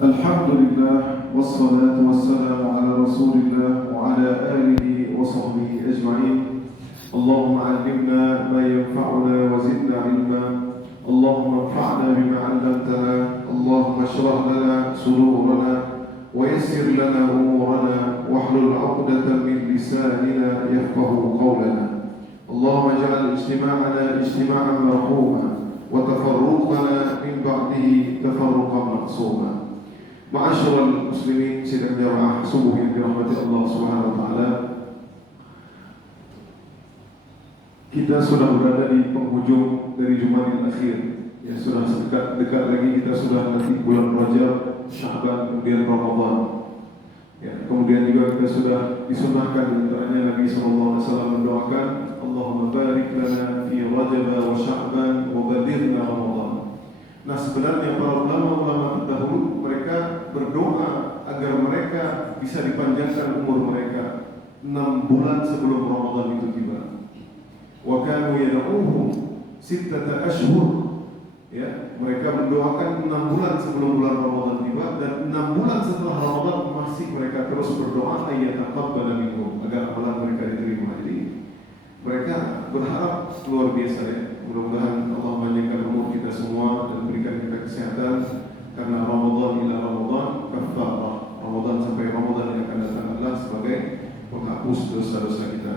Alhamdulillah wassalatu wassalamu ala Rasulillah wa ala alihi wa sahbihi ajma'in. Allahumma 'allimna ma yanfa'una wa zidna 'ilma. Allahumma anfa'na bima 'allamtana. Allahumma shrah lana sudurana wa yassir lana umurana wahlul 'uqdatan min lisanina yafqahu qawlana. Allahumma ij'al ijtima'ana ijtima'an marhuma wa tafarruqana min ba'dihi tafarruqan ma'suma. Ma'asyiral muslimin sidang jamaah subuh yang dirahmati Allah Subhanahu wa taala. Kita sudah berada di penghujung dari Jumadil Akhir. Ya, sudah dekat lagi kita sudah nanti bulan Rajab, Sya'ban, kemudian Ramadan. Ya, kemudian juga kita sudah disunnahkan di antaranya Nabi sallallahu alaihi wasallam mendoakan, Allahumma barik lana fi Rajab wa Sya'ban wa balighna Ramadan. Nah, sebenarnya para ulama-ulama terdahulu mereka berdoa agar mereka bisa dipanjangkan umur mereka 6 bulan sebelum Ramadan itu tiba. Wa kanu yad'uuhu 6 ashhur. Ya, mereka mendoakan 6 bulan sebelum bulan Ramadan tiba, dan 6 bulan setelah Ramadan masih mereka terus berdoa ayyataqabbala minhum, agar amalan mereka diterima. Jadi mereka berharap luar biasa ya. Mudah-mudahan Allah memanjangkan umur kita semua dan berikan kita kesehatan, karena Ramadan ila Ramadan kafarah. Ramadan sampai Ramadan yang akan datang adalah sebagai penghapus dosa-dosa kita.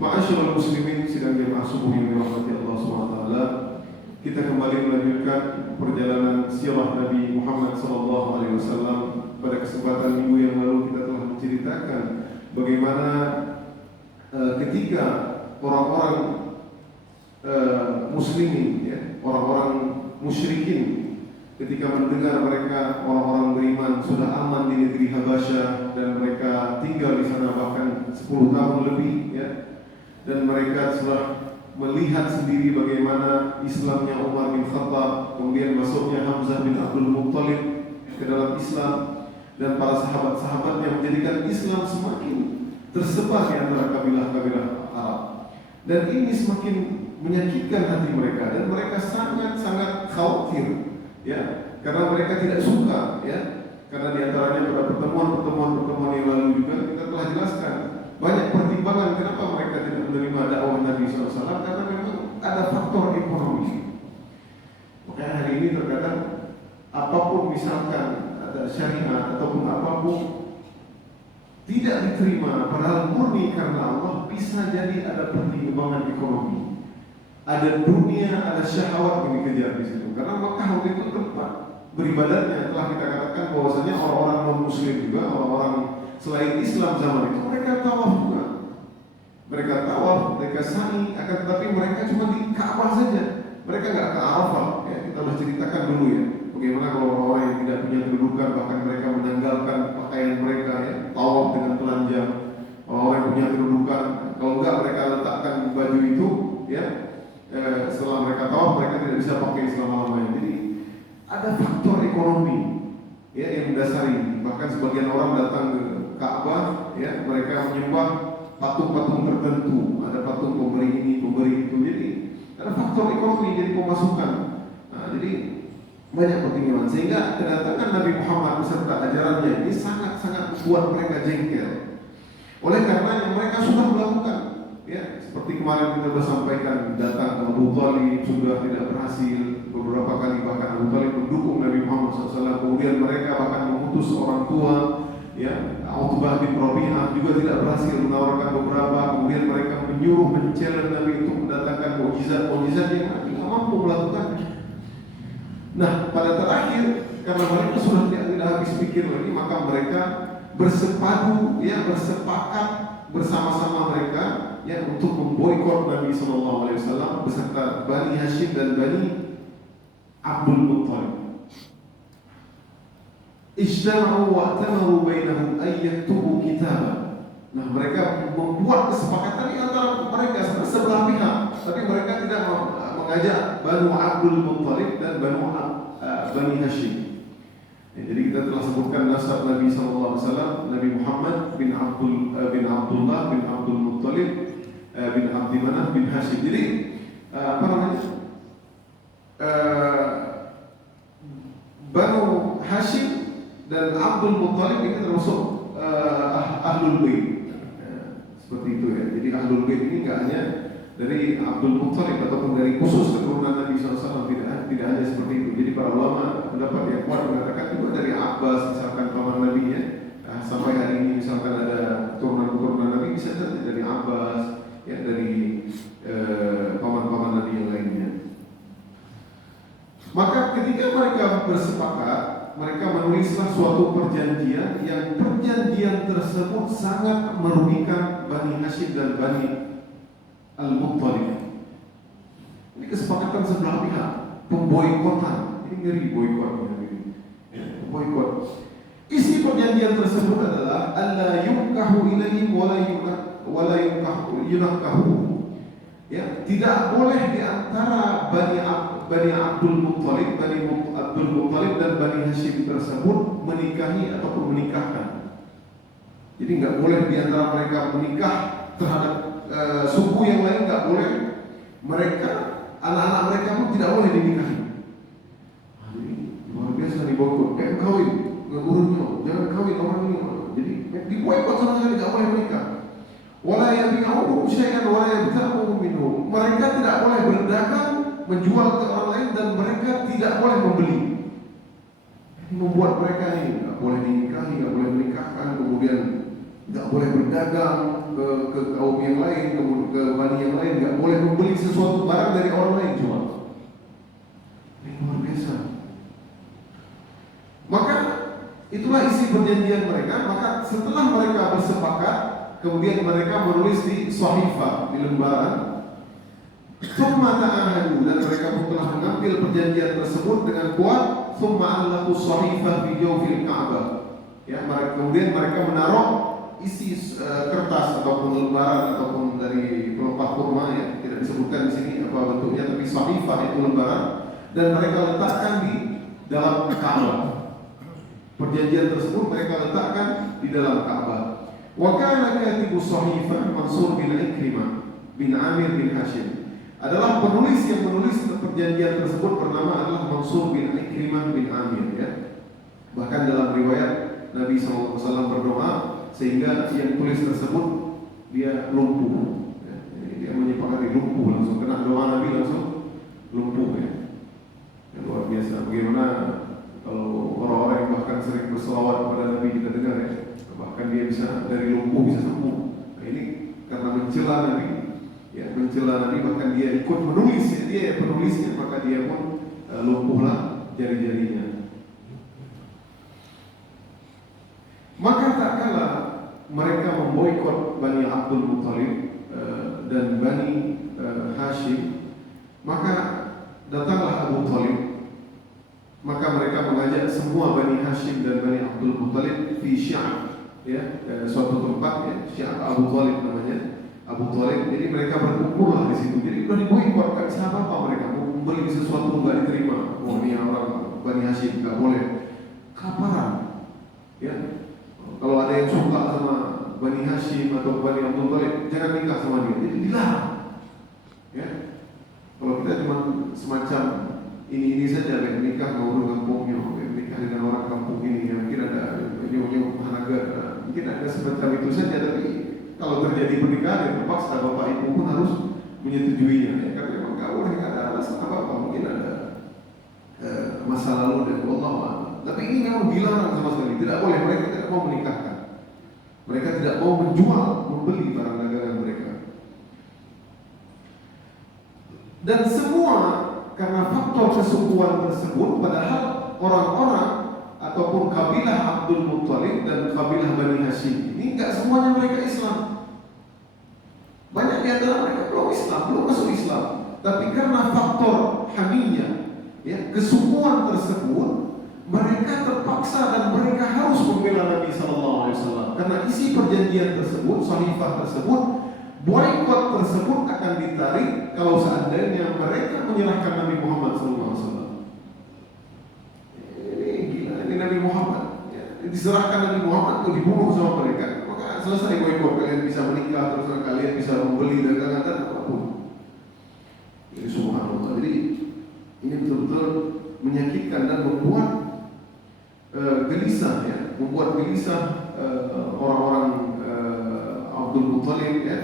Ma'asyiral muslimin sidang jamaah subuh yang dirahmati Allah Subhanahu wa taala. Kita kembali melanjutkan perjalanan sirah Nabi Muhammad sallallahu alaihi wasallam. Pada kesempatan minggu yang lalu kita telah menceritakan bagaimana ketika orang-orang muslimin, ya, orang-orang musyrikin, ketika mendengar mereka orang-orang beriman sudah aman di negeri Habasyah dan mereka tinggal di sana bahkan 10 tahun lebih, ya, dan mereka sudah melihat sendiri bagaimana Islamnya Umar bin Khattab, kemudian masuknya Hamzah bin Abdul Muttalib ke dalam Islam, dan para sahabat-sahabatnya menjadikan Islam semakin tersebar di antara kabilah-kabilah Arab. Dan ini semakin menyakitkan hati mereka, dan mereka sangat-sangat khawatir, ya, karena mereka tidak suka, ya, karena diantaranya pada pertemuan yang lalu juga kita telah jelaskan banyak pertimbangan kenapa mereka tidak menerima dakwah Nabi SAW, karena memang ada faktor ekonomi. Makanya hari ini terkadang apapun, misalkan ada syariat ataupun apapun tidak diterima padahal murni karena Allah, bisa jadi ada pertimbangan ekonomi. Ada dunia, ada syahwat yang dikejar di situ. Karena Makkah waktu itu tempat beribadatnya. Telah kita katakan bahwasanya orang-orang non-muslim juga, orang-orang selain Islam zaman itu, mereka tawaf juga. Mereka tawaf, mereka sa'i, akan tetapi mereka cuma di Ka'bah saja. Mereka nggak ke Arafah. Ya, kita sudah ceritakan dulu ya, bagaimana kalau orang-orang yang tidak punya kedudukan, bahkan mereka menanggalkan pakaian mereka, ya, tawaf dengan telanjang. Orang-orang yang punya kedudukan, kalau enggak mereka letakkan baju itu, ya, setelah mereka tawaf mereka tidak bisa pakai selama-lamanya. Jadi ada faktor ekonomi, ya, yang mendasari. Bahkan sebagian orang datang ke Ka'bah, ya, mereka menyembah patung-patung tertentu. Ada patung pemberi ini, pemberi itu. Jadi ada faktor ekonomi, jadi pemasukan. Nah, jadi banyak pertimbangan, sehingga kedatangan Nabi Muhammad beserta ajarannya ini sangat-sangat membuat mereka jengkel. Oleh karenanya mereka sudah melakukan, ya, seperti kemarin kita sudah sampaikan, datang Abu Thalib sudah tidak berhasil beberapa kali, bahkan Abu Thalib mendukung Nabi Muhammad SAW. Kemudian mereka bahkan memutus orang tua, ya, Utbah bin Rabi'ah juga tidak berhasil menawarkan beberapa. Kemudian mereka menyuruh, men-challenge Nabi untuk mendatangkan mukjizat yang Nabi tidak mampu melakukannya. Nah, pada terakhir karena mereka sudah tidak habis pikir lagi, maka mereka bersepadu, ya, bersepakat bersama-sama mereka, ya, untuk memboikot Nabi SAW beserta Bani Hashim dan Bani Abdul Muttalib. Ijtama'u wa'tamaru bainahum ay yaktubu kitaban. Nah, mereka membuat kesepakatan di antara mereka sebelah pihak, tapi mereka tidak mengajak Banu Abdul Muttalib dan Bani Hashim. Ya, jadi kita telah sebutkan nasab Nabi SAW, Nabi Muhammad bin Abdullah bin Abdul Muttalib bin Abdi Manaf bin Hashim. Jadi apa namanya? Banu Hashim Dan Abdul Muttalib ini termasuk Ahlul Bait. Seperti itu ya. Jadi Ahlul Bait ini nggak hanya dari Abdul Muttalib ataupun dari khusus keturunan Nabi SAW, tidak hanya seperti itu. Jadi para ulama pendapat yang kuat mengatakan juga dari Abbas misalkan paman Nabi ya. Sampai hari ini misalkan ada keturunan Nabi bisa saja dari Abbas ya, dari paman-paman Nabi yang lainnya. Maka ketika mereka bersepakat, mereka menulislah suatu perjanjian yang perjanjian tersebut sangat merugikan Bani Hashim dan Bani Al-Muttalib. Ini kesepakatan sebelah pihak, pemboikotan. Ini ngeri boikotnya ini. Boikot. Isi perjanjian tersebut adalah alla yunkahu ilaihim wala yunkahu. Ya, tidak boleh di antara Bani Abdul Muttalib, Abdul Muttalib dan Bani Hashim tersebut menikahi ataupun menikahkan. Jadi nggak boleh di antara mereka menikah terhadap suku yang lain, nggak boleh. Mereka, anak-anak mereka pun tidak boleh dinikahi. Jadi luar biasa nih boikot. Jangan kawin, nggak urutnya, jangan kawin orang ini. Jadi diboikot sama sekali, nggak boleh menikah. Wala yabi'u syai'an wala yabta'u minhu. Mereka tidak boleh berdagang, menjual ke orang lain, dan mereka tidak boleh membeli. Membuat mereka ini nggak boleh dinikahi, nggak boleh menikahkan, kemudian nggak boleh berdagang ke kaum yang lain, ke bani yang lain, nggak boleh membeli sesuatu barang dari orang lain cuma. Ini luar biasa. Maka itulah isi perjanjian mereka. Maka setelah mereka bersepakat, kemudian mereka menulis di sahifah, di lembaran. Summa ta'ahadu, dan mereka pun telah mengambil perjanjian tersebut dengan kuat. Summa allahu sahifah fi jawfil Ka'bah. Ya, kemudian mereka menaruh isi kertas ataupun lembaran ataupun dari pelepah kurma ya, tidak disebutkan di sini apa bentuknya, tapi sahifah itu lembaran, dan mereka letakkan di dalam Ka'bah. Perjanjian tersebut mereka letakkan di dalam Ka'bah. Wa kana katibu sahifah Mansur bin Ikrimah bin Amir bin Hashim. Adalah penulis yang menulis perjanjian tersebut bernama adalah Mansur bin Ikrimah bin Amir ya. Bahkan dalam riwayat Nabi SAW berdoa sehingga yang tulis tersebut dia lumpuh ya. Dia menyepakati lumpuh, langsung kena doa Nabi langsung lumpuh ya. Luar biasa. Bagaimana kalau orang-orang yang bahkan sering berselawat kepada Nabi kita dengar ya, bahkan dia bisa dari lumpuh bisa sembuh. Nah, ini karena mencela Nabi ya, mencela Nabi, bahkan dia ikut menulis ya, dia yang penulisnya, maka dia pun lumpuhlah jari-jarinya. Maka tak kala mereka memboikot Bani Abdul Muttalib dan Bani Hashim, maka datanglah Abu Thalib. Maka mereka mengajak semua Bani Hashim dan Bani Abdul Muttalib fi Syi'ab ya, suatu tempat ya, Syi'ab Abu Thalib namanya, Abu Thalib. Jadi mereka berkumpul di situ. Jadi sudah diboikot, tak bisa apa-apa mereka. Mau beli sesuatu nggak diterima. Oh, ini orang Bani Hashim nggak boleh. Kelaparan ya. Kalau ada yang suka sama Bani Hashim atau Bani Abdul Thalib, jangan nikah sama dia. Jadi dilarang ya. Kalau kita cuma semacam ini saja, nikah ngurus kampungnya, nikah dengan orang kampung ini, ya mungkin ada nyuruh hanaga, mungkin ada semacam itu saja. Tapi kalau terjadi pernikahan yang terpaksa, bapak ibu pun harus menyetujuinya ya, karena memang nggak boleh, nggak ada alasan apa-apa. Mungkin ada masa lalu dan Allah. Tapi ini memang dilarang sama sekali, tidak boleh. Mereka tidak mau menikahkan, mereka tidak mau menjual, membeli barang dagangan mereka. Dan semua karena faktor kesukuan tersebut, padahal orang-orang ataupun kabilah Abdul Muttalib dan kabilah Bani Hashim ini enggak semuanya mereka Islam. Banyak di antara mereka belum Islam, belum masuk Islam. Tapi karena faktor hamiyah, ya, kesukuan tersebut, mereka terpaksa dan mereka harus membela Nabi SAW. Karena isi perjanjian tersebut, sahifah tersebut, boikot tersebut akan ditarik kalau seandainya mereka menyerahkan Nabi Muhammad SAW. Ini gila, ini Nabi Muhammad ya, diserahkan Nabi Muhammad untuk dibunuh sama mereka, maka selesai boikot. Kalian bisa menikah, terus kalian bisa membeli dagangan dan apapun. Ini subhanallah. Jadi ini betul-betul menyakitkan dan membuat gelisah ya, membuat gelisah orang-orang Abdul Muthalib ya,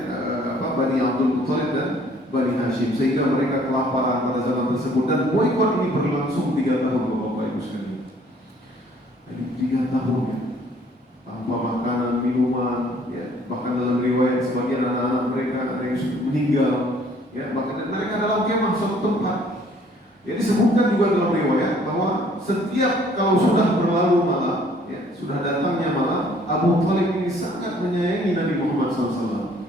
Bani Abdul Muthalib dan Bani Hashim, sehingga mereka kelaparan pada zaman tersebut. Dan boikot ini berlangsung 3 tahun Bapak Ibu sekalian. Jadi 3 tahun ya, tanpa makanan, minuman ya, bahkan dalam riwayat sebagian anak-anak mereka ada yang sudah meninggal ya, bahkan mereka dalam kemah suatu tempat. Ya, disebutkan juga dalam riwayat bahwa setiap kalau sudah berlalu malam, ya, sudah datangnya malam, Abu Thalib ini sangat menyayangi Nabi Muhammad SAW.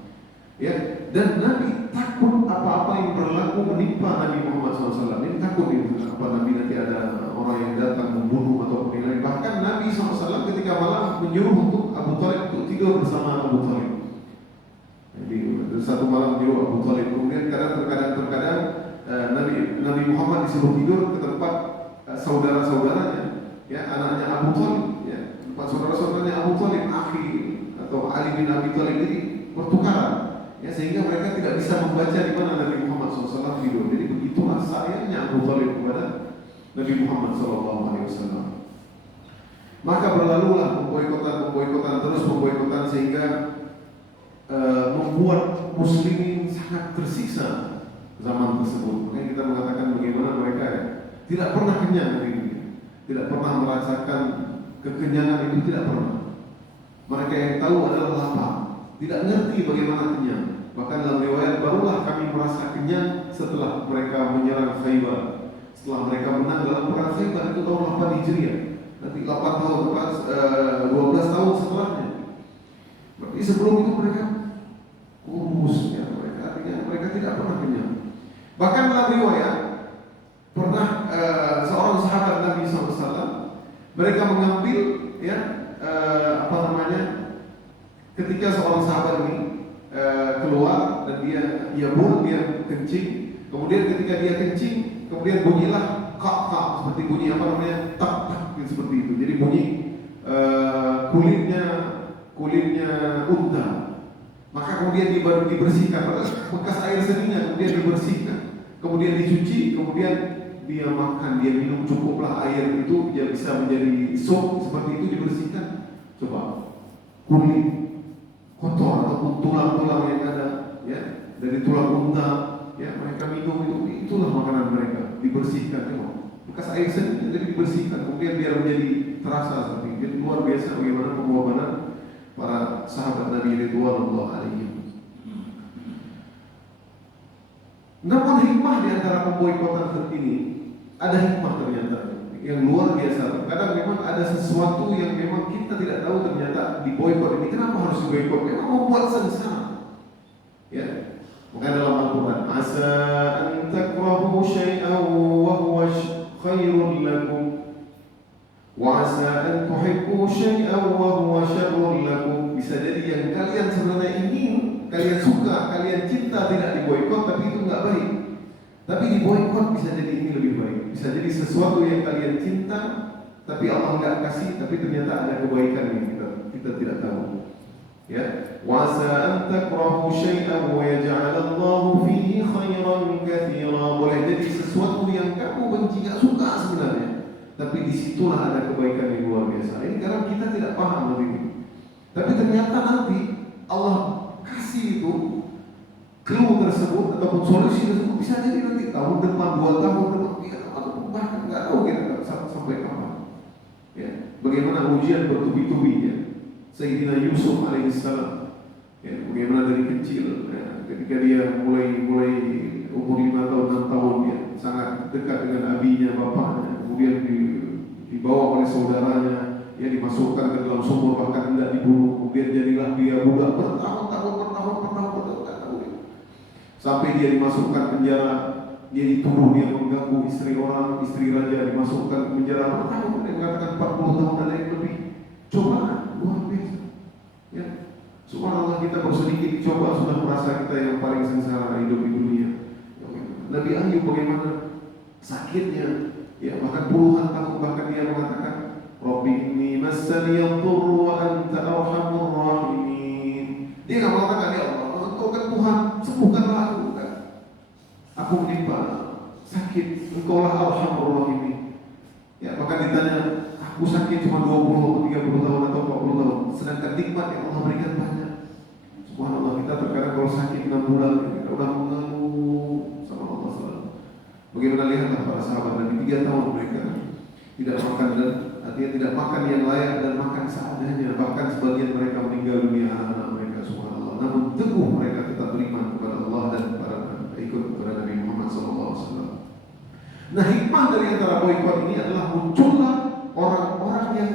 Ya, dan Nabi takut apa-apa yang berlaku menimpa Nabi Muhammad SAW. Ini takut itu, apa Nabi nanti ada orang yang datang membunuh atau lain. Bahkan Nabi SAW ketika malam menyuruh untuk Abu Thalib untuk tidur bersama Abu Thalib. Jadi satu malam menyuruh Abu Thalib. Kemudian terkadang Nabi Muhammad disuruh tidur ke tempat saudara-saudaranya, ya, anaknya Abu Thalib, ya, tempat saudara-saudaranya Abu Thalib, Akhi atau Ali bin Abi Thalib, jadi bertukaran, ya, sehingga mereka tidak bisa membaca di mana Nabi Muhammad SAW tidur. Jadi begitulah sayangnya Abu Thalib kepada Nabi Muhammad SAW. Maka berlalulah pemboikotan terus pemboikotan sehingga membuat muslimin sangat tersiksa zaman tersebut. Makanya kita mengatakan bagaimana mereka ya, tidak pernah kenyang hari ini, tidak pernah merasakan kekenyangan itu, tidak pernah. Mereka yang tahu adalah lapar, tidak ngerti bagaimana kenyang. Bahkan dalam riwayat, barulah kami merasa kenyang setelah mereka menyerang Khaybar, setelah mereka menang dalam perang Khaybar itu tahun 8 Hijriah. Nanti 8 tahun, 12 tahun setelahnya. Berarti sebelum itu mereka kurus ya, mereka tidak pernah kenyang. Bahkan dalam riwayat pernah seorang sahabat Nabi SAW, mereka mengambil ya ketika seorang sahabat ini keluar dan dia kencing, kemudian ketika dia kencing, kemudian bunyilah kak seperti bunyi tak seperti itu. Jadi bunyi kulitnya unta. Maka kemudian dibersihkan, bekas air seninya kemudian dibersihkan, kemudian dicuci, kemudian dia makan, dia minum, cukuplah air itu, dia bisa menjadi sup seperti itu, dibersihkan. Coba kulit kotor ataupun tulang-tulang yang ada ya dari tulang unta, ya mereka minum itulah makanan mereka, dibersihkan. Coba bekas air seninya jadi dibersihkan, kemudian biar menjadi terasa seperti itu. Jadi luar biasa bagaimana pengorbanan para sahabat Nabi Ridwanullah alaihim. Namun hikmah di antara pemboikotan ini, ada hikmah ternyata yang luar biasa. Kadang memang ada sesuatu yang memang kita tidak tahu ternyata di boikot ini. Kenapa harus diboikot? Memang membuat sengsara. Ya. Maka dalam Al-Quran, asa an takrahu syai'an wa huwa khairun lakum. Wa asa an tuhibbu syai'an wa huwa syarrun lakum. Bisa jadi yang kalian sebenarnya ingin, kalian suka, kalian cinta tidak diboikot, tapi itu enggak baik. Tapi diboikot bisa jadi ini lebih baik. Bisa jadi sesuatu yang kalian cinta, tapi Allah enggak kasih, tapi ternyata ada kebaikan yang kita tidak tahu. Ya, wa asa an takrahu syai'an wa yaj'alallahu fihi khairan katsira. Boleh jadi sesuatu yang kamu benci, enggak suka sebenarnya, tapi disitulah ada kebaikan yang luar biasa. Ini karena kita tidak paham ini. Tapi ternyata nanti Allah kasih itu clue tersebut ataupun solusi tersebut, bisa jadi nanti tahun depan, 2 tahun depan, 3 tahun, atau bahkan nggak tahu kita sampai kapan. Ya, bagaimana ujian bertubi-tubi ya. Sayyidina Yusuf alaihissalam, ya, bagaimana dari kecil, ya, ketika dia mulai umur 5 tahun 6 tahun ya, sangat dekat dengan abinya, bapaknya, kemudian dibawa oleh saudaranya, ya, dimasukkan ke dalam sumur, bahkan tidak dibunuh, kemudian jadilah dia budak bertahun-tahun sampai dia dimasukkan penjara, dia dituduh dia mengganggu istri raja, dimasukkan ke penjara bertahun, dia mengatakan 40 tahun ada yang lebih. Cobaan luar biasa. Ya, subhanallah, kita baru sedikit dicoba sudah merasa kita yang paling sengsara hidup di dunia. Nabi Ayub bagaimana sakitnya, ya, bahkan puluhan tahun, bahkan dia mengatakan, Rabbi inni massani yadhurru wa anta arhamur rahimin. Dia nggak mengatakan, ya Allah, Engkau kan Tuhan, sembuhkanlah aku. Aku menimpa sakit, Engkaulah arhamur rahimin. Ya, maka ditanya, apa aku sakit cuma 20 atau 30 tahun atau 40 tahun, sedangkan nikmat yang Allah berikan banyak. Subhanallah, kita terkadang kalau sakit 6 bulan kita udah mengeluh sama Allah selalu. Bagaimana lihatlah para sahabat Nabi 3 tahun mereka tidak makan, dan artinya tidak makan yang layak dan makan seadanya. Bahkan sebagian mereka meninggal dunia, anak-anak mereka, subhanallah. Namun teguh mereka tetap beriman kepada Allah dan para ikut kepada Nabi Muhammad SAW. Nah, hikmah dari antara boikot ini adalah muncullah orang-orang yang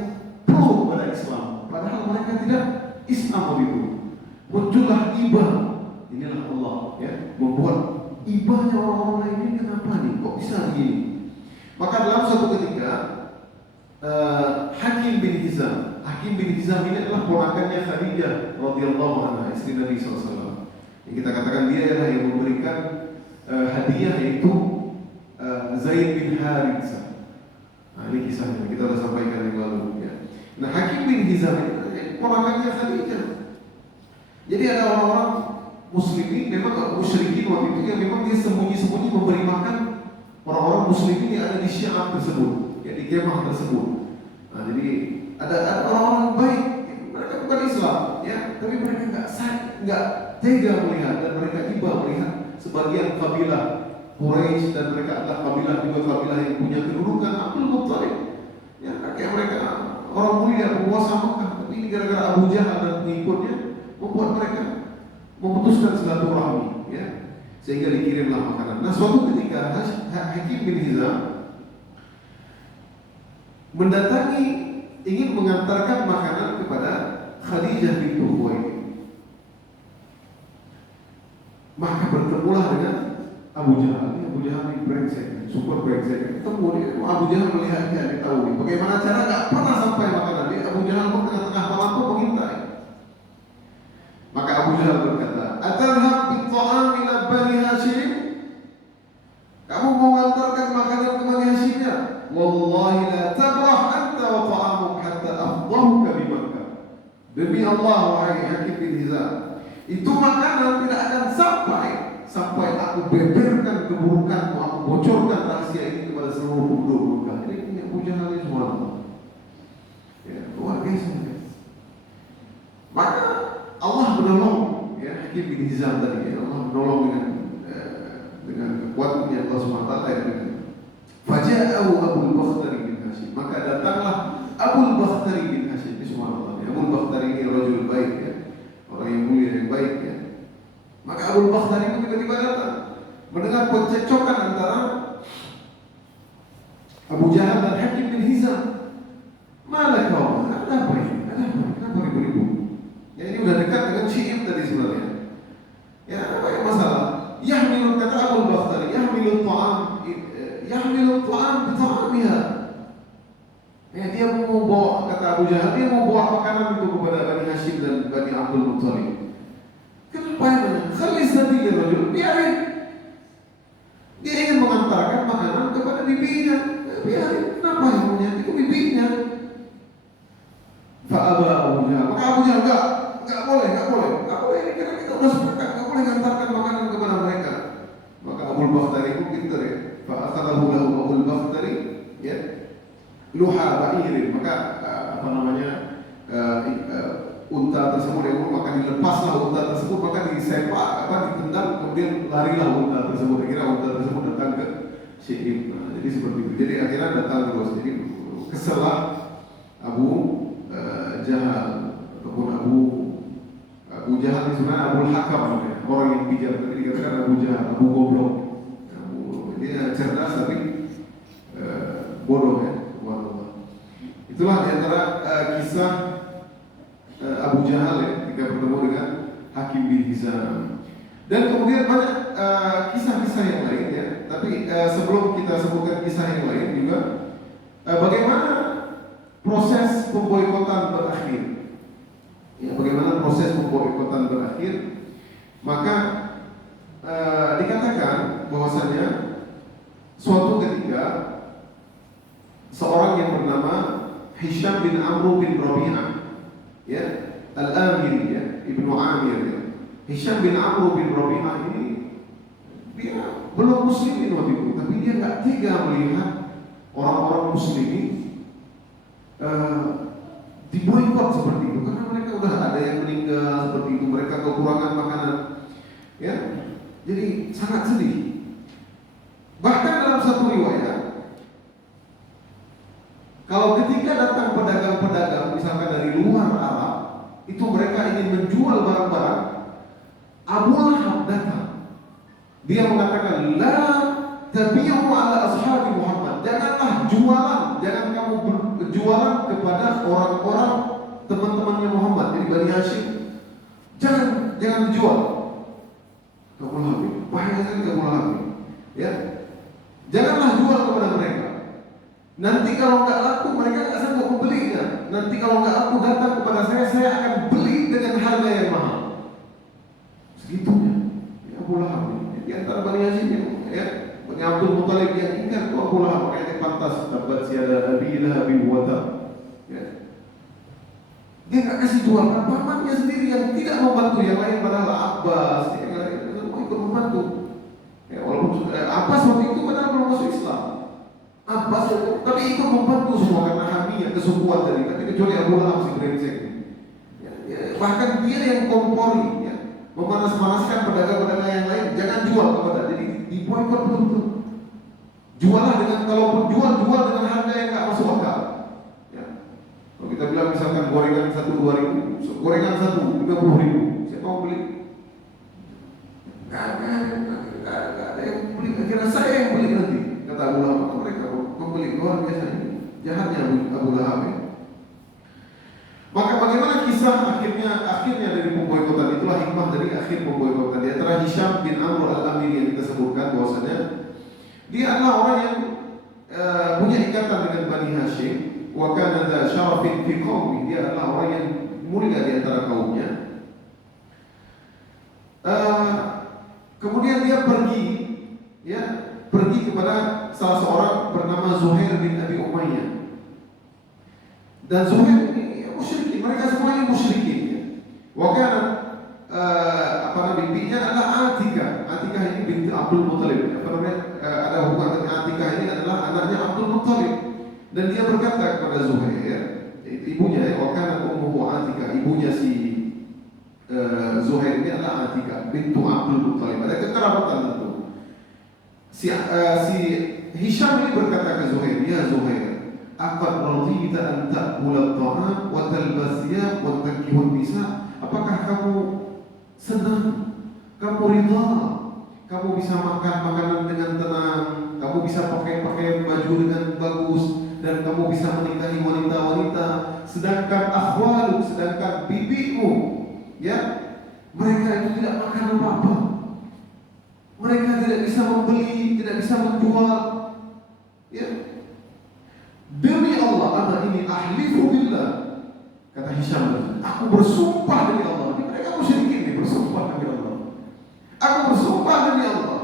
pro pada Islam, padahal mereka tidak Islam begitu. Muncullah ibah. Inilah Allah ya, membuat ibahnya orang-orang lain ini. Kenapa nih? Kok bisa begini? Maka dalam suatu ketika Hakim bin Hizam ini adalah ponakannya Khadijah radhiyallahu anha, istri Nabi SAW. Yang kita katakan dia adalah yang memberikan hadiah, yaitu Zaid bin Haritsah. Nah, ini kisahnya kita sudah sampaikan yang lalu ya. Nah, Hakim bin Hizam ini ponakannya Khadijah. Jadi ada orang-orang muslimin, memang musyrikin waktu itu, yang memang dia sembunyi-sembunyi memberi makan orang-orang muslimin yang ada di Syiah tersebut, ya, di kemah tersebut. Nah, jadi ada orang-orang baik, mereka bukan Islam, ya, tapi mereka nggak tega melihat, dan mereka iba melihat sebagian kabilah Quraisy, dan mereka adalah kabilah yang punya kedudukan, Abdul Muttalib, ya, kayak mereka orang mulia penguasa Mekah, tapi ini gara-gara Abu Jahal dan pengikutnya membuat mereka memutuskan silaturahmi, ya, sehingga dikirimlah makanan. Nah, suatu ketika Hakim bin Hizam mendatangi, ingin mengantarkan makanan kepada Khadijah binti Khuwailid. Maka bertemulah dengan Abu Jahal. Abu Jahal ini brengsek, super brengsek. Kemudian Abu Jahal melihat dia, dia tahu bagaimana cara, nggak pernah sampai makanan. Dia Abu Jahal pun tengah-tengah malam pun mengintai. Maka Abu Jahal berkata, "Atarhab bit-ta'am ila Bani Hashim?" Kamu mau mengantarkan makanan ke Bani Hashimnya? Wallahi la tabrah anta wa ta'amuk hatta afdahuka bi Makkah. Demi Allah, wahai Hakim bin Hizam, itu makanan tidak akan sampai aku beberkan keburukanmu, aku bocorkan rahasia ini kepada seluruh penduduk Makkah. Ini Abu Jahal ini semua. Ya, luar biasa. Maka Allah menolong, ya, Hakim bin Hizam tadi, ya, Allah menolong dengan kekuatannya Allah SWT, ya. Faja'ahu Abul Bakhtari bin Hashim. Maka datanglah Abul Bakhtari bin Hashim. Ini subhanallah. Abul Bakhtari ini rajul baik, ya, orang yang mulia, yang baik, ya. Maka Abul Bakhtari itu tiba-tiba datang mendengar percekcokan antara Abu Jahal dan Hakim bin Hizam. Malah kau, ada apa ini? Kenapa ribut-ribut? Ya, ini udah dekat dengan Syi'ib tadi sebenarnya. Ya, apa yang masalah? Yahmilu, kata Abul Bakhtari, yahmilu ta'am bita'amiha. Ya, dia mau bawa, kata Abu Jahal, dia mau bawa makanan itu kepada Bani Hashim dan Bani Abdul Muttalib. Kenapa ya? Khalis sabil rajul, biarin. Dia ingin mengantarkan makanan kepada bibinya. Biarin. Kenapa yang punya? Itu bibinya. Fa'aba Abu Jahal. Maka Abu Jahal enggak boleh. Ini karena kita sudah sepakat, enggak boleh mengantarkan makanan kepada mereka. Maka Abul Bakhtari itu pintar, ya. Fa'akhadahu lahu Abul Bakhtari, ya, luha ba'irin. Maka unta tersebut, yang maka dilepaslah unta tersebut, maka disepak, ditendang, kemudian larilah unta tersebut. Akhirnya unta tersebut datang ke Syi'ib. Nah, jadi seperti itu. Jadi akhirnya datang terus. Jadi keselah Abu Jahal ataupun Abu Jahal ini sebenarnya Abul Hakam, ya, orang yang bijak. Tadi dikatakan Abu Jahal, Abu Goblok. Dia cerdas tapi bodoh, ya. Itulah diantara kisah Abu Jahal, ya, ketika bertemu dengan Hakim bin Hizam. Dan kemudian banyak kisah-kisah yang lain, ya. Tapi sebelum kita sebutkan kisah yang lain juga, bagaimana proses pemboikotan berakhir. Ya, bagaimana proses pemboikotan berakhir? Maka dikatakan bahwasanya suatu ketika seorang yang bernama Hisham bin Amr bin Rabi'ah, ya, Al-Amiri, ya, Ibnu Amir, ya. Hisham bin Amr bin Rabi'ah ini dia belum muslimin waktu itu, tapi dia nggak tega melihat orang-orang muslimin uh, diboikot seperti itu karena mereka udah ada yang meninggal seperti itu, mereka kekurangan makanan, ya. Jadi sangat sedih. Bahkan dalam satu riwayat, kalau ketika datang pedagang-pedagang misalkan dari luar Arab, itu mereka ingin menjual barang-barang, Abu Lahab datang. Dia mengatakan, la tabi'u ala ashabi Muhammad. Janganlah jualan, jangan kamu berjualan kepada orang-orang teman-temannya Muhammad, jadi Bani Hashim. Jangan dijual. Abu Lahab, bahaya sekali Abu Lahab. Ya. Janganlah jual kepada mereka. Nanti kalau nggak laku, mereka nggak sanggup membelinya. Nanti kalau nggak laku datang kepada saya akan beli dengan harga yang mahal. Segitunya. Ya, Abu Lahab. Di antara Bani Hashim, ya, Bani Abdul Muttalib yang ingat itu Abu Lahab, makanya pantas dapat siada Abi Lahab wa. Ya. Dia nggak kasih jual, pamannya sendiri yang tidak membantu, yang lain padahal Abbas, yang lain semua ikut membantu. Ya, walaupun Abbas waktu itu padahal belum masuk Islam. Abbas tapi ikut membantu semua karena hamiyah kesukuan tadi, tapi kecuali Abu Lahab si brengsek. Ya, bahkan dia yang kompori, ya, memanas-manaskan pedagang-pedagang yang lain, jangan jual kepada. Jadi diboikot betul-betul. Jualah dengan, kalaupun jual dengan harga yang nggak masuk akal. Ya. Kalau kita bilang misalkan gorengan 1-2 ribu, gorengan 1 30.000, siapa mau beli? Nggak ada yang beli. Akhirnya saya yang beli nanti. Kata Abu Lahab, mereka membeli, luar biasa ini. Jahatnya Abu Lahab. Ya. Maka bagaimana kisah akhirnya dari pemboikotan, itulah hikmah dari akhir pemboikotan. Di antara Hisham bin Amr al-Amiri yang kita sebutkan bahwasanya dia adalah orang yang punya ikatan dengan Bani Hashim, wa kana dha syarafin fi qaumi. Dia adalah orang yang mulia di antara kaumnya. Kemudian dia pergi kepada salah seorang bernama Zuhair bin Abi Umayyah. Dan Zuhair ini musyrikin, mereka semuanya musyrikin. Ya. Wakana bibinya adalah Atikah. Atikah ini binti Abdul Muttalib. Ada hubungan dengan Atikah ini adalah anaknya Abdul Muttalib. Dan dia berkata kepada Zuhair, ibunya, wakana ummuhu Atikah, ibunya si Zuhair ini adalah Atikah bintu Abdul Muttalib. Ada kekerabatan tentu. Si Hisham ini berkata ke Zuhair, ya Zuhair, aqad radita an ta'kula at-ta'am wa talbas thiyab wa tankihun nisa. Apakah kamu senang, kamu ridha, kamu bisa makan makanan dengan tenang, kamu bisa pakai baju dengan bagus, dan kamu bisa menikahi wanita-wanita, sedangkan akhwaluk, sedangkan bibimu, ya, mereka itu tidak makan apa-apa. Mereka tidak bisa membeli, tidak bisa menjual. Ya. Demi Allah, anak ini ahlifu billah. Kata Hisham, aku bersumpah demi Allah. Mereka musyrikin ini bersumpah demi Allah. Aku bersumpah demi Allah.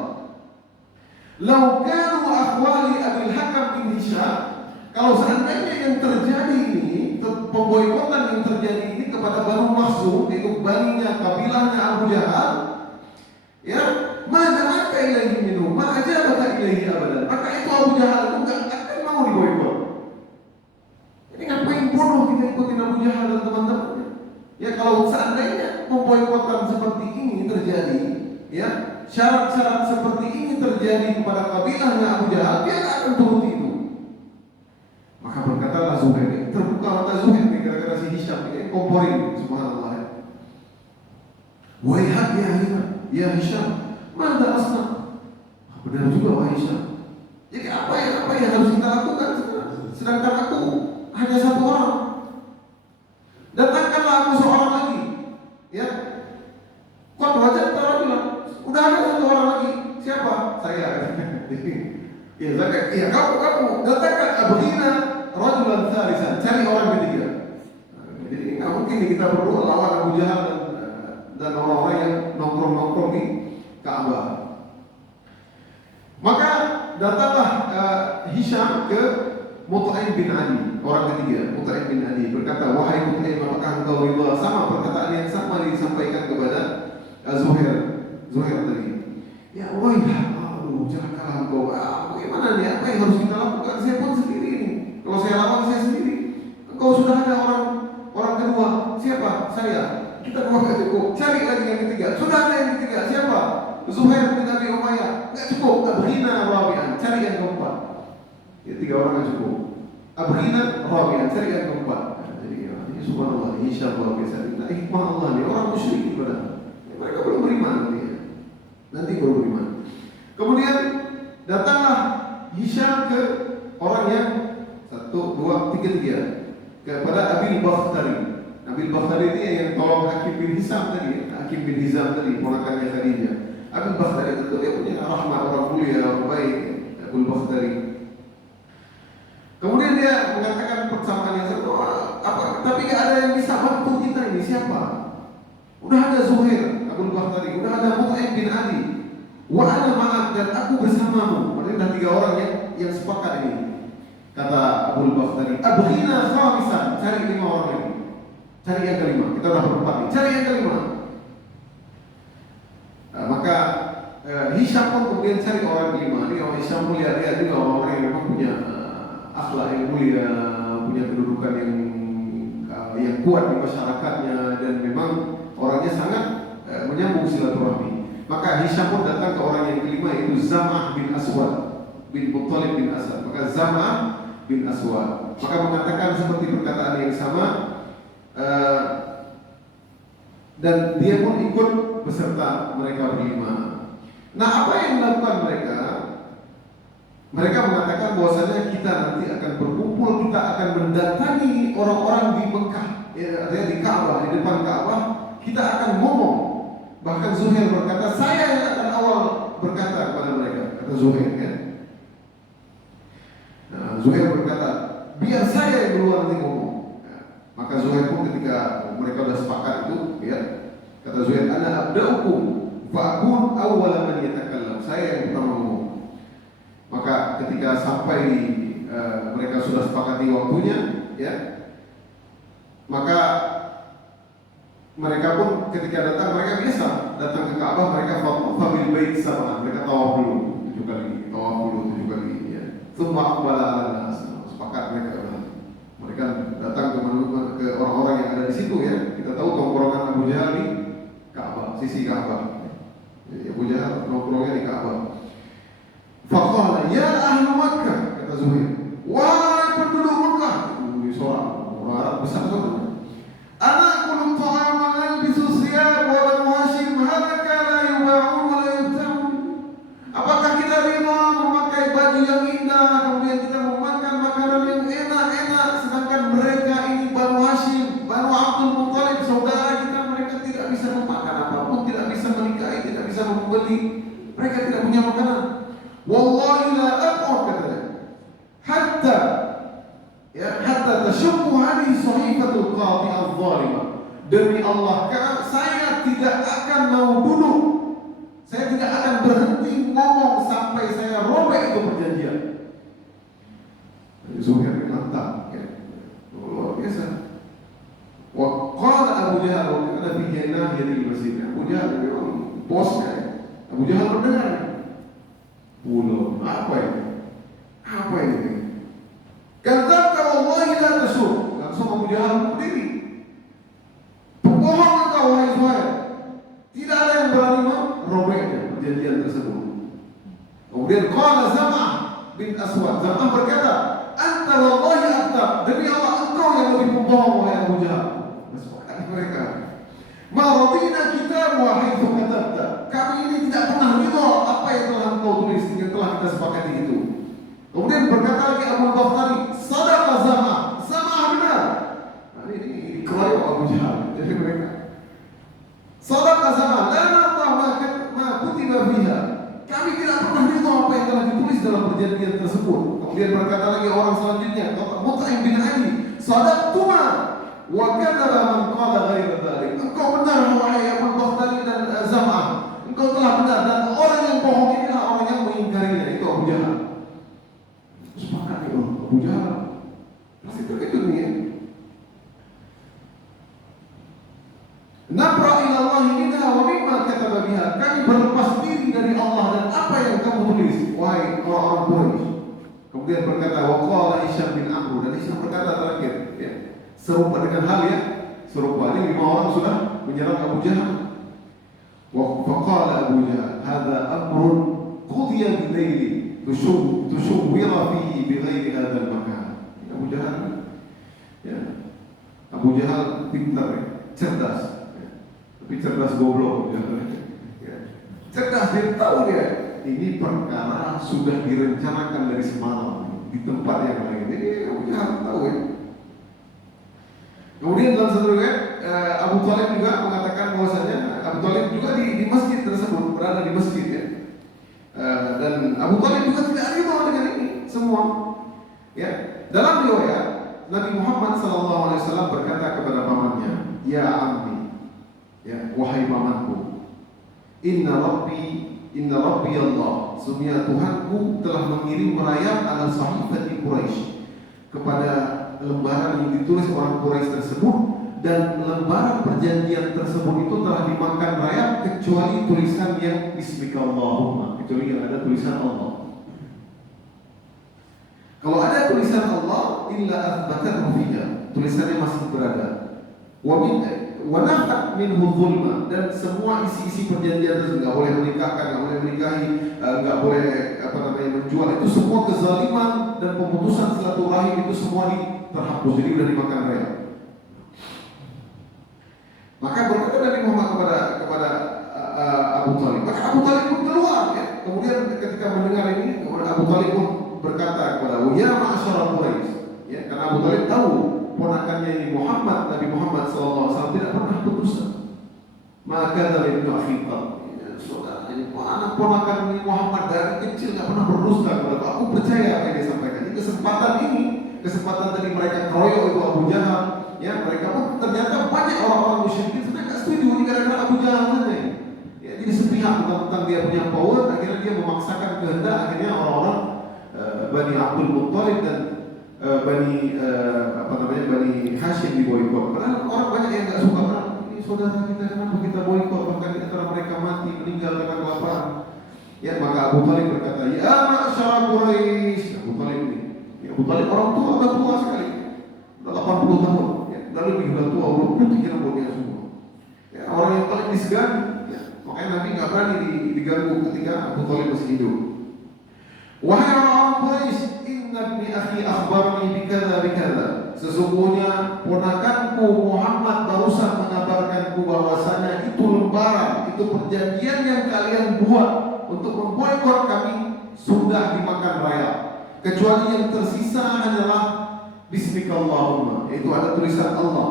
Lau kanu akhwali Abil Hakam bin Hisham, kalau seandainya yang terjadi ini, pemboikotan yang terjadi ini kepada Banu Makhzum, yaitu baninya, kabilahnya Abu Jahal, ya, maka ilaihi minhum, ma ajabaka ilaihi abadan. Maka itu Abu Jahal itu enggak akan mau diboikot. Ini ngapain bodoh kita ikutin Abu Jahal dan teman-temannya? Ya, kalau seandainya pemboikotan seperti ini terjadi, ya, syarat-syarat seperti ini terjadi kepada kabilahnya Abu Jahal, dia enggak akan turuti itu. Maka berkatalah Zuhair, terbuka mata Zuhair gara-gara si Hisham ini komporin, subhanallah. Ya. Wahai ya Hisham, mana asna? Benar juga wahai Hisham. Jadi apa yang harus kita lakukan? Sedangkan aku hanya satu orang. Datangkanlah aku seorang lagi. Ya. Kau wajah tara bilang, udah ada satu orang lagi. Siapa? Saya. Ya, ya kamu datangkan abghina rajulan tsalisan. Cari orang ketiga. Jadi nggak mungkin kita berdua lawan Abu Jahal dan orang-orang yang nongkrong-nongkrong di Ka'bah. Maka datanglah Hisham ke Mut'aim bin Adi, orang ketiga, Mut'aim bin Adi, berkata, wahai Mut'aim, apakah engkau ridha? Sama perkataan yang sama disampaikan kepada Zuhair tadi. Ya wahai, janganlah engkau. Bagaimana nih? Apa yang harus kita lakukan? Saya pun sendiri ini. Kalau saya lawan saya sendiri, sudah ada orang kedua, siapa? Saya. Kita dua nggak cukup, cari lagi yang ketiga. Sudah ada yang ketiga, siapa? Zuhair bin Abi Umayyah. Nggak cukup, Abghina Rabi'an, cari yang keempat. Ya, 3 orang nggak cukup. Abghina Rabi'an, cari yang keempat. Jadi subhanallah, insya Allah biasa. Nah, hikmah Allah nih, orang musyrik ibadah. Mereka belum beriman nanti baru beriman. Kemudian datanglah Hisham ke orang yang 1, 2, 3 kepada Abil Bakhtari. Abil Bakhtari ini yang tolong Hakim bin Hizam tadi, Hakim bin Hizam tadi, ponakannya Khadijah. Abil Bakhtari itu dia punya rahmat, orang mulia, orang baik, Abil Bakhtari. Kemudian dia mengatakan persamaan yang satu, tapi gak ada yang bisa bantu kita ini, siapa? Udah ada Zuhair, Abil Bakhtari, udah ada Mut'im bin Ali, wa ana ma'ak, dan aku bersamamu. Maksudnya 3 orang yang sepakat ini. Kata Abil Bakhtari, abghina khamisan, cari 5 orang lagi. Cari yang kelima, kita udah berempat nih, cari yang kelima. Maka Hisham pun kemudian cari orang kelima. Ini orang Hisham lihat-lihat juga orang-orang yang memang punya akhlak yang mulia, punya kedudukan yang kuat di masyarakatnya, dan memang orangnya sangat menyambung silaturahmi. Maka Hisham pun datang ke orang yang kelima, yaitu Zam'ah bin Aswad bin Muttalib bin Asad. Maka Zam'ah bin Aswad maka mengatakan seperti perkataan yang sama, dan dia pun ikut beserta mereka berlima. Nah, apa yang dilakukan mereka? Mereka mengatakan bahwasanya kita nanti akan berkumpul, kita akan mendatangi orang-orang di Mekah, ya, di Ka'bah, di depan Ka'bah, kita akan ngomong. Bahkan Zuhair berkata, saya yang akan awal berkata kepada mereka, kata Zuhair, ya. Nah, Zuhair berkata, biar saya yang duluan nanti ngomong. Maka Zuhair pun ketika mereka sudah sepakat itu, ya, kata Zuhair, ana abda'ukum fa'akun awwala man yatakallam. Saya yang pertama ngomong. Maka ketika sampai mereka sudah sepakati waktunya, ya, maka mereka pun ketika datang, mereka biasa datang ke Ka'bah, mereka famil bait sama, mereka tawaf dulu 7 kali, ya. Semua aqbala ala-nas, sepakat mereka datang ke orang-orang yang ada di situ, ya. Kita tahu tongkrongan Abu Jahal di Ka'bah, sisi Ka'bah. Jadi Abu Jahal nongkrongnya di Ka'bah. Faqala ya ahlu Makkah, kata Zuhair, wahai penduduk Makkah, ini seorang orang besar saja. Ana kullu ta'ama nalbisu siyab wa Banu Hashim halaka la yuba'un wa la yubta'un. Apakah kita rela memakai baju yang indah, kemudian kita memakan makanan yang enak-enak, sedangkan mereka ini Banu Hashim, Banu Abdul Muttalib, saudara kita, mereka tidak bisa memakan apapun, tidak bisa menikahi, tidak bisa membeli, mereka tidak punya makanan. Wallahi la aqul, katanya, hatta tashukku hadhihi sahifatul qati adh-dhalimah. Demi Allah, karena saya tidak akan mau duduk, saya tidak akan berhenti ngomong sampai saya robek itu perjanjian. Zuhair mantap, ya, luar biasa. Wa qala Abu Jahal wa kana fi jannatil masjid. Abu Jahal memang bosnya, ya. Abu Jahal mendengar. Pulau, apa ini? Apa ini? Kata wallahi la tasuk. Langsung Abu Jahal berdiri. Pembohong engkau, wahai Zuhair. Tidak ada yang berani merobeknya perjanjian tersebut. Kemudian qala Zam'ah bin Aswad. Zam'ah berkata, anta wallahi anta. Demi Allah, engkau yang lebih pembohong, wahai Abu Jahal. Sepakat mereka. Ma radina kitab wa haitsu katabta. Kami ini tidak pernah ridha apa yang telah engkau tulis, yang telah kita sepakati itu. Kemudian berkata lagi Abu Bakhtari, sadaqa Zam'ah. Zam'ah benar. Nah, ini dikeluarkan Abu Jahal. Jadi mereka sadaqa Zam'ah. La narda ma kutiba fiha. Kami tidak pernah ridha apa yang telah ditulis dalam perjanjian tersebut. Kemudian berkata lagi orang selanjutnya, Mut'im bin Ali, sadaqtuma wa kadzaba man qala ghaira dzalik. Engkau benar, wahai Abu Bakhtari dan Zam'ah. Engkau telah benar, dan orang yang bohong inilah orang yang mengingkarinya, itu Abu Jahal. Sepakat itu Abu Jahal. Pasti terkejut nih, ya. Nabra ila Allah minha wa mimma kataba biha. Kami berlepas diri dari Allah dan apa yang kamu tulis, wahai orang-orang Quraisy. Kemudian berkata wa qala Hisham bin Amr, dan Hisham berkata terakhir, ya. serupa dengan hal yang serupa. Ini 5 orang sudah menyerang Abu Jahal. Faqala Abu Jahal, "Hadza amrun qudiya bilaili tushawwira fihi bighairi hadzal makan." Abu Jahal, ya. Abu Jahal pintar, ya. Cerdas, ya. Tapi cerdas goblok, ya. Cerdas, dia tahu dia ini perkara sudah direncanakan dari semalam di tempat yang lain. Jadi Abu Jahal tahu, ya. Kemudian dalam satu riwayat Abu Thalib juga mengatakan bahwasanya Abu Thalib juga di masjid tersebut, berada di masjid, ya. Dan Abu Thalib juga tidak ridho dengan ini semua. Ya, dalam riwayat Nabi Muhammad SAW berkata kepada pamannya, "Ya ammi, ya wahai pamanku, inna Rabbi Allah, sesungguhnya Tuhanku telah mengirim merayap ala sahifati Quraisy, kepada lembaran yang ditulis orang Quraisy tersebut, dan lembaran perjanjian tersebut itu telah dimakan rayap kecuali tulisan yang Bismika Allahumma, kecuali yang ada tulisan Allah. Kalau ada tulisan Allah, illa athbatan fiha, tulisannya masih berada. Wa nafat minhu zulma, dan semua isi-isi perjanjian tersebut, nggak boleh menikahkan, nggak boleh menikahi, nggak boleh menjual, itu semua kezaliman dan pemutusan silaturahim itu semua terhapus, jadi udah dimakan raya. Maka berkata Nabi Muhammad kepada Abu Thalib, maka Abu Thalib pun keluar, ya. Kemudian ketika mendengar ini, kemudian Abu Thalib pun berkata kepada ya ma'asyara Quraisy, ya, karena Abu Thalib tahu ponakannya ini Muhammad, Nabi Muhammad SAW tidak pernah berdusta. Maka dari itu akhirnya, saudara ini anak ponakan ini Muhammad dari kecil tidak pernah berdusta. Aku percaya apa yang dia sampaikan. Ini kesempatan tadi mereka keroyok itu Abu Jahal, ya, mereka pun ternyata banyak orang-orang musyrikin sudah tidak setuju ini gara-gara Abu Jahal saja. Ya, jadi sepihak tentang dia punya power, akhirnya dia memaksakan kehendak, akhirnya orang-orang Bani Abdul Muttalib dan Bani Hashim diboikot. Padahal orang banyak yang nggak suka, ini saudara kita, kenapa kita boikot, bahkan di antara mereka mati meninggal karena kelaparan. Ya, maka Abu Thalib berkata, ya ma'asyara Quraisy. Abu Thalib ini, ya, Abu Thalib orang tua, udah tua sekali, udah 80 tahun, ya, lalu udah tua, udah putih rambutnya semua. Ya, orang yang paling disegani, ya, makanya Nabi nggak berani diganggu ketika Abu Thalib masih hidup. Wahai orang Quraisy, inna ibni akhi akhbarani bikadza. Sesungguhnya ponakanku Muhammad barusan mengabarkanku bahwasanya itu lembaran, itu perjanjian yang kalian buat untuk memboikot kami sudah dimakan raya. Kecuali yang tersisa hanyalah Bismillahirrahmanirrahim, yaitu ada tulisan Allah.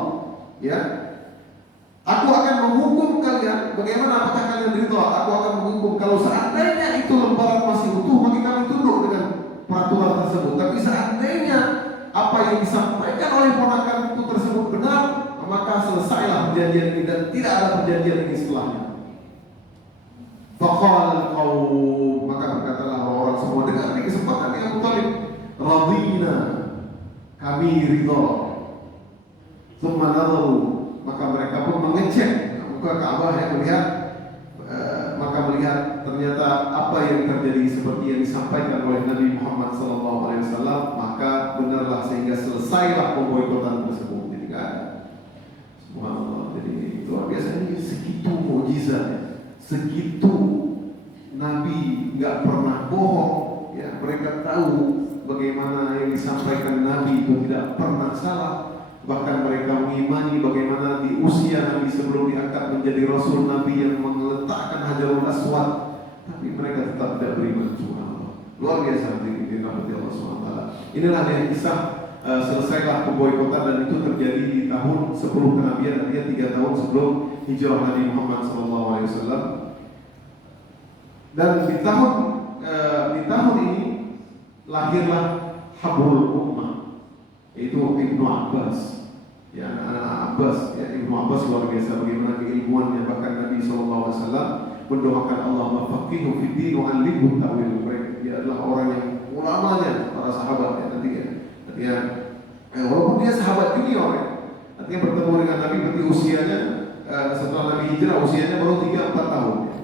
Ya, aku akan menghukum kalian. Bagaimana? Apakah kalian ridho? Aku akan menghukum kalau seandainya itu lembaran masih utuh, maka kami tunduk dengan peraturan tersebut. Tapi seandainya apa yang disampaikan oleh ponakan itu tersebut benar, maka selesailah perjanjian ini dan tidak ada perjanjian ini setelahnya. Faqala qaum, maka berkatalah orang semua dengan ini kesempatan yang Abu Thalib, radina, kami ridho. Tsumma nadharu, maka mereka pun mengecek muka Ka'bah yang maka melihat ternyata apa yang terjadi seperti yang disampaikan oleh Nabi Muhammad SAW, maka benarlah sehingga selesailah pemboikotan tersebut. Jadi kan, subhanallah. Jadi luar biasa, ini segitu mukjizatnya, segitu Nabi nggak pernah bohong. Ya, mereka tahu bagaimana yang disampaikan Nabi itu tidak pernah salah. Bahkan mereka mengimani bagaimana di usia Nabi sebelum diangkat menjadi Rasul, Nabi yang meletakkan Hajarul Aswad, tapi mereka tetap tidak beriman. Subhanallah. Luar biasa di rahmat Allah SWT. Inilah yang kisah selesailah pemboikotan, dan itu terjadi di tahun 10 kenabian, artinya 3 tahun sebelum hijrah Nabi Muhammad SAW. Dan di tahun ini lahirlah Habrul Ummah, yaitu Ibnu Abbas. Ya, anak Abbas, ya, Ibnu Abbas luar biasa bagaimana keilmuannya. Bahkan Nabi SAW mendoakan Allah mafaqihu fid din wa 'allimhu ta'wil. Dia adalah orang yang ulamanya para sahabat, ya, artinya walaupun dia sahabat junior, ya, artinya bertemu dengan Nabi berarti usianya setelah Nabi hijrah usianya baru 3-4 tahun. Ya.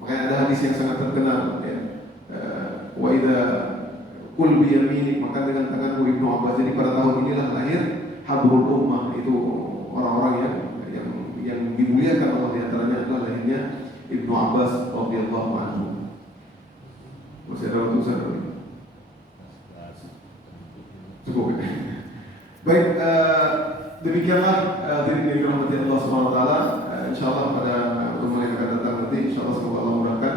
Makanya ada hadis yang sangat terkenal, ya, wa idza kul bi yaminik, maka dengan tanganmu Ibnu Abbas. Jadi pada tahun inilah lahir habrul ummah, itu orang-orang yang dimuliakan Allah. Di antaranya adalah lahirnya Ibnu Abbas radhiyallahu anhu. Masih ada waktu saya? Cukup. Baik, demikianlah diri yang dirahmati Allah Subhanahu wa taala. Insyaallah pada pertemuan yang akan datang nanti, insyaallah semoga Allah mudahkan,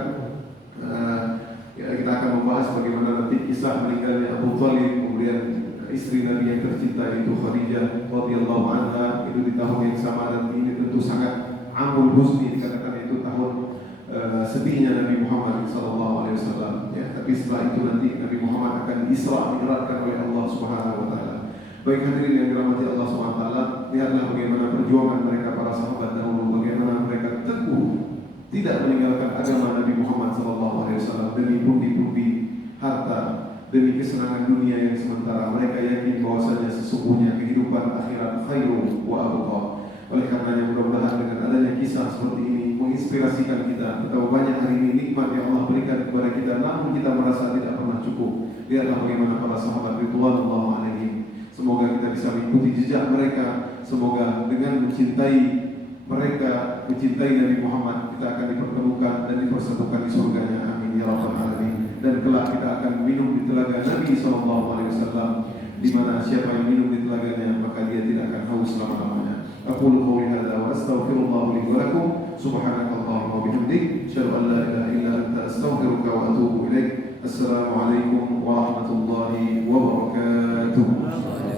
kita akan membahas bagaimana nanti kisah meninggalnya Abu Thalib, kemudian istri Nabi yang tercinta itu Khadijah radhiyallahu anha, itu di tahun yang sama, dan ini tentu sangat amul husni, dikatakan itu tahun sedihnya Nabi Muhammad SAW. Ya, tapi setelah itu nanti Nabi Muhammad akan Isra mi'rajkan oleh Allah Subhanahu wa taala. Baik hadirin yang dirahmati Allah Subhanahu wa taala, lihatlah bagaimana perjuangan mereka para sahabat dahulu, bagaimana mereka teguh tidak meninggalkan agama Nabi Muhammad SAW demi pundi-pundi harta, demi kesenangan dunia yang sementara. Mereka yakin bahwasanya sesungguhnya kehidupan akhirat khairu wa abqa. Oleh karenanya mudah-mudahan dengan adanya kisah seperti ini menginspirasikan kita betapa banyak hari ini nikmat yang Allah berikan kepada kita, namun kita merasa tidak pernah cukup. Lihatlah bagaimana para sahabat ridwanullah alaihim. Semoga kita bisa mengikuti jejak mereka. Semoga dengan mencintai mereka, mencintai Nabi Muhammad, kita akan dipertemukan dan dipersatukan di surganya. Amin ya rabbal alamin. Dan kelak kita akan minum di telaga Nabi SAW, di mana siapa yang minum di telaganya maka dia tidak akan haus selama-lamanya. Aqulu qouli hadza wa astaghfirullah li wa lakum. Subhanakallahumma wa bihamdik, asyhadu an la ilaha illa anta, astaghfiruka wa atubu ilaik. Assalamualaikum warahmatullahi wabarakatuh.